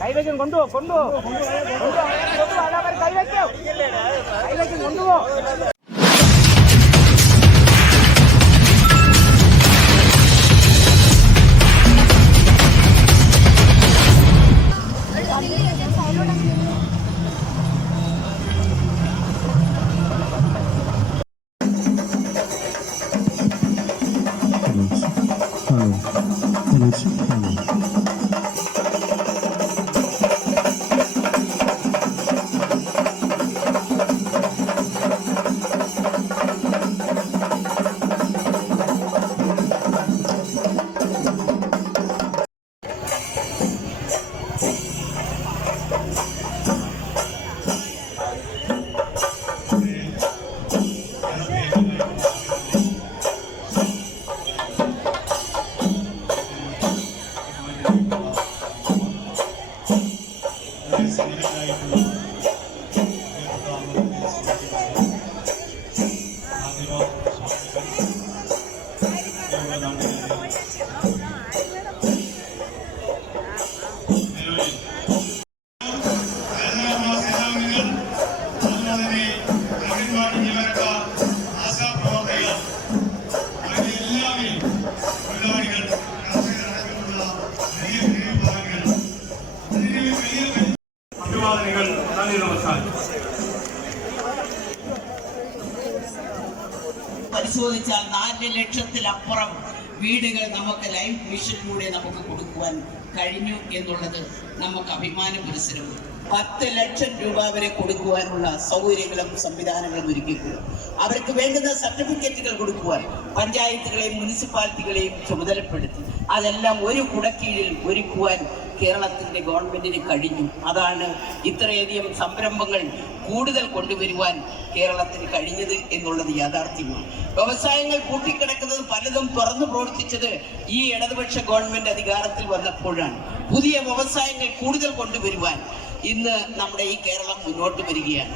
കൈവയ്ക്കും കൊണ്ടുപോ കൈവയ്ക്കും കൊണ്ടുപോ. പരിശോധിച്ചാൽ 4 ലക്ഷത്തിലപ്പുറം വീടുകൾ നമുക്ക് ലൈഫ് മിഷനിലൂടെ നമുക്ക് കൊടുക്കുവാൻ കഴിഞ്ഞു എന്നുള്ളത് നമുക്ക് അഭിമാന പുരസ്സരവും. 10 ലക്ഷം രൂപ വരെ കൊടുക്കുവാനുള്ള സൗകര്യങ്ങളും സംവിധാനങ്ങളും ഒരുക്കിയിട്ടുണ്ട്. അവർക്ക് വേണ്ടുന്ന സർട്ടിഫിക്കറ്റുകൾ കൊടുക്കുവാൻ പഞ്ചായത്തുകളെയും മുനിസിപ്പാലിറ്റികളെയും ചുമതലപ്പെടുത്തി അതെല്ലാം ഒരു കുടക്കീഴിൽ ഒരുക്കുവാൻ കേരളത്തിന്റെ ഗവൺമെന്റിന് കഴിഞ്ഞു. അതാണ് ഇത്രയധികം സംരംഭങ്ങൾ കൂടുതൽ കൊണ്ടുവരുവാൻ കേരളത്തിന് കഴിഞ്ഞത് എന്നുള്ളത് യാഥാർത്ഥ്യമാണ്. വ്യവസായങ്ങൾ പൂട്ടിക്കിടക്കുന്നത് പലതും തുറന്നു പ്രവർത്തിച്ചത് ഈ ഇടതുപക്ഷ ഗവൺമെന്റ് അധികാരത്തിൽ വന്നപ്പോഴാണ്. പുതിയ വ്യവസായങ്ങൾ കൂടുതൽ കൊണ്ടുവരുവാൻ ഇന്ന് നമ്മുടെ ഈ കേരളം മുന്നോട്ട് വരികയാണ്.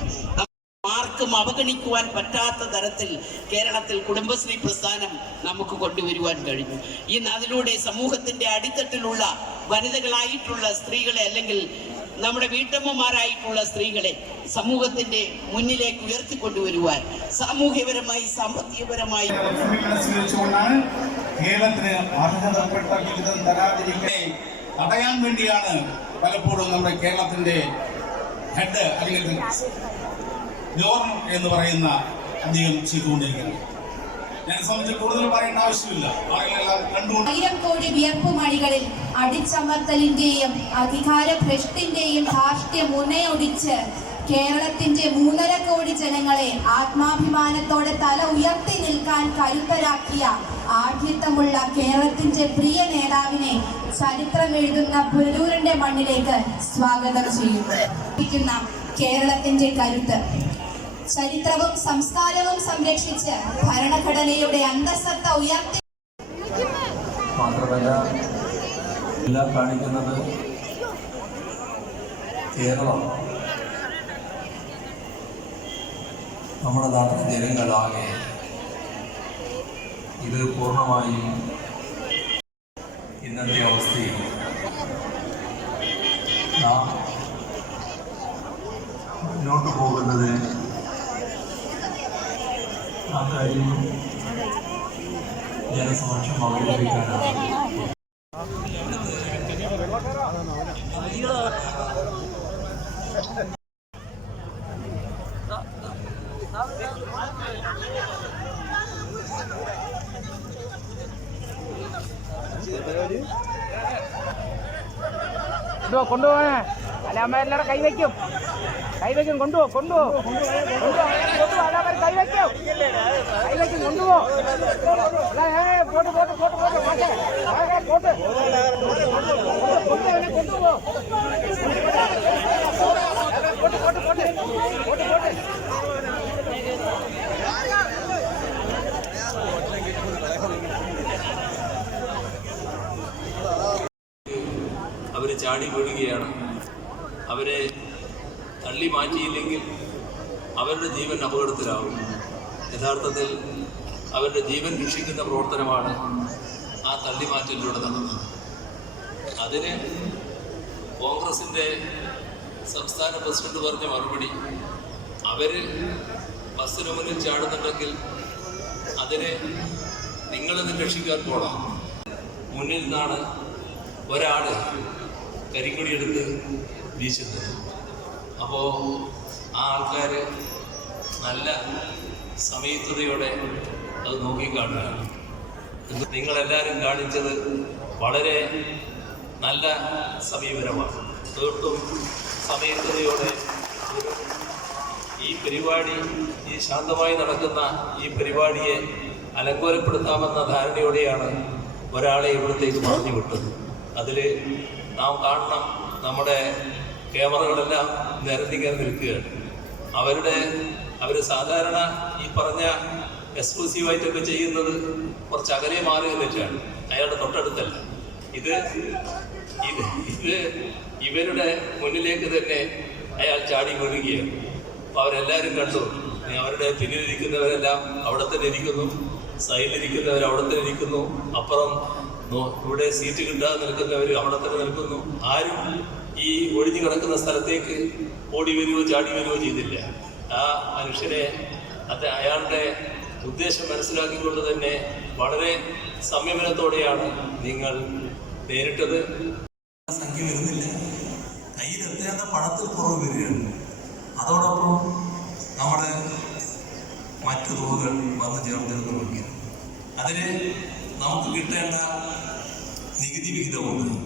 ആർക്കും അവഗണിക്കുവാൻ പറ്റാത്ത തരത്തിൽ കേരളത്തിൽ കുടുംബശ്രീ പ്രസ്ഥാനം നമുക്ക് കൊണ്ടുവരുവാൻ കഴിഞ്ഞു. അതിലൂടെ സമൂഹത്തിന്റെ അടിത്തട്ടിലുള്ള വനിതകളായിട്ടുള്ള സ്ത്രീകളെ അല്ലെങ്കിൽ നമ്മുടെ വീട്ടമ്മമാരായിട്ടുള്ള സ്ത്രീകളെ സമൂഹത്തിന്റെ മുന്നിലേക്ക് ഉയർത്തിക്കൊണ്ടുവരുവാൻ സാമൂഹ്യപരമായി സാമ്പത്തികപരമായി കേരളത്തിന് അർഹതപ്പെട്ട വിഹിതം തരാതിരിക്കെ തടയാൻ വേണ്ടിയാണ് പലപ്പോഴും നമ്മുടെ കേരളത്തിന്റെ ഹെഡ് അല്ലെങ്കിൽ ഗവർണർ എന്ന് പറയുന്ന അദ്ദേഹം ചെയ്തുകൊണ്ടിരിക്കുന്നത്. ഞാൻ സംബന്ധിച്ച് കൂടുതൽ പറയേണ്ട ആവശ്യമില്ല. ആളുകളെല്ലാം കണ്ടുകൊണ്ട് 1000 കോടി വിയർപ്പുമണികളിൽ അടിച്ചമർത്തലിന്റെയും അധികാരഭ്രഷ്ടിന്റെയും ധാർഷ്ട്യം മുനയൊടിച്ച് കേരളത്തിന്റെ 3.5 കോടി ജനങ്ങളെ ആത്മാഭിമാനത്തോടെ തല ഉയർത്തി നിൽക്കാൻ കരുത്തരാക്കിയ ആഢ്യത്വമുള്ള കേരളത്തിന്റെ പ്രിയ നേതാവിനെ ചരിത്രം എഴുതുന്ന പുനലൂരിന്റെ മണ്ണിലേക്ക് സ്വാഗതം ചെയ്യുന്നു. കേരളത്തിന്റെ കരുത്ത് ചരിത്രവും സംസ്കാരവും സംരക്ഷിച്ച് ഭരണഘടനയുടെ അന്തസ്സത്ത ഉയർത്തി മാത്രമല്ല എല്ലാം കാണിക്കുന്നത് കേരളം നമ്മുടെ നാട്ടിലെ ജനങ്ങളാകെ ഇത് പൂർണ്ണമായും ഇന്നത്തെ അവസ്ഥയിൽ നാം മുന്നോട്ട് പോകുന്നത് ആ കാര്യം ജനസമക്ഷം അവതരിപ്പിക്കാനാണ്. കൊണ്ടുപോകണേ അല്ല അമ്മ എല്ലാവരും കൈവയ്ക്കും കൊണ്ടുപോ അല്ലാതെ കൈവയ്ക്കും കൊണ്ടുപോ അവർ ചാടി വീഴുകയാണ്. അവരെ തള്ളി മാറ്റിയില്ലെങ്കിൽ അവരുടെ ജീവൻ അപകടത്തിലാവും. യഥാർത്ഥത്തിൽ അവരുടെ ജീവൻ രക്ഷിക്കുന്ന പ്രവർത്തനമാണ് ആ തള്ളിമാറ്റലിലൂടെ നടന്നത്. അതിന് കോൺഗ്രസിൻ്റെ സംസ്ഥാന പ്രസിഡന്റ് പറഞ്ഞ മറുപടി, അവർ ബസ്സിന് മുന്നിൽ ചാടുന്നുണ്ടെങ്കിൽ അതിന് നിങ്ങളിന്ന് രക്ഷിക്കാൻ പോകണം. മുന്നിൽ നിന്നാണ് ഒരാൾ കരിക്കൊടി എടുത്ത് വീശുന്നത്. അപ്പോൾ ആ ആൾക്കാർ നല്ല സമയത്തതയോടെ അത് നോക്കിക്കാണുകയാണ്. നിങ്ങളെല്ലാവരും കാണിച്ചത് വളരെ നല്ല സമീപനമാണ്. തീർത്തും സമയത്തതയോടെ ഈ പരിപാടി, ഈ ശാന്തമായി നടക്കുന്ന ഈ പരിപാടിയെ അലങ്കോലപ്പെടുത്താമെന്ന ധാരണയോടെയാണ് ഒരാളെ ഇവിടത്തേക്ക് പറഞ്ഞു വിട്ടത്. അതിൽ നാം കാണണം, നമ്മുടെ ക്യാമറകളെല്ലാം നിരന്നിങ്ങനെ നിൽക്കുകയാണ്. അവർ സാധാരണ ഈ പറഞ്ഞ എക്സ്ക്ലൂസീവായിട്ടൊക്കെ ചെയ്യുന്നത് കുറച്ച് അകലെ മാറി നിന്നിട്ടാണ്, അയാളുടെ തൊട്ടടുത്തല്ല. ഇത് ഇവരുടെ മുന്നിലേക്ക് തന്നെ അയാൾ ചാടി വീഴുകയാണ്. അപ്പോൾ അവരെല്ലാവരും കണ്ടു. അവരുടെ പിന്നിലിരിക്കുന്നവരെല്ലാം അവിടെ തന്നെ ഇരിക്കുന്നു, സൈഡിലിരിക്കുന്നവർ അവിടെ തന്നെ ഇരിക്കുന്നു, അപ്പുറം ഇവിടെ സീറ്റ് കിട്ടാതെ നിൽക്കുന്നവർ അവിടെ തന്നെ നിൽക്കുന്നു. ആരും ഈ ഒഴിഞ്ഞു കിടക്കുന്ന സ്ഥലത്തേക്ക് ഓടി വരികയോ ചാടി വരികയോ ചെയ്തില്ല. ആ മനുഷ്യനെ അയാളുടെ ഉദ്ദേശം മനസ്സിലാക്കിക്കൊണ്ട് തന്നെ വളരെ സംയമനത്തോടെയാണ് നിങ്ങൾ നേരിട്ടത്. സംഖ്യ വരുന്നില്ല, കയ്യിലെത്തേണ്ട പണത്തിൽ കുറവ് വരികയാണ്. അതോടൊപ്പം നമ്മുടെ മറ്റു തുകകൾ വന്നു ചേർന്നിരുന്നു. അതിന് നമുക്ക് കിട്ടേണ്ട നികുതി വിഹിതമുണ്ട്,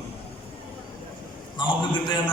നമുക്ക് കിട്ടേണ്ട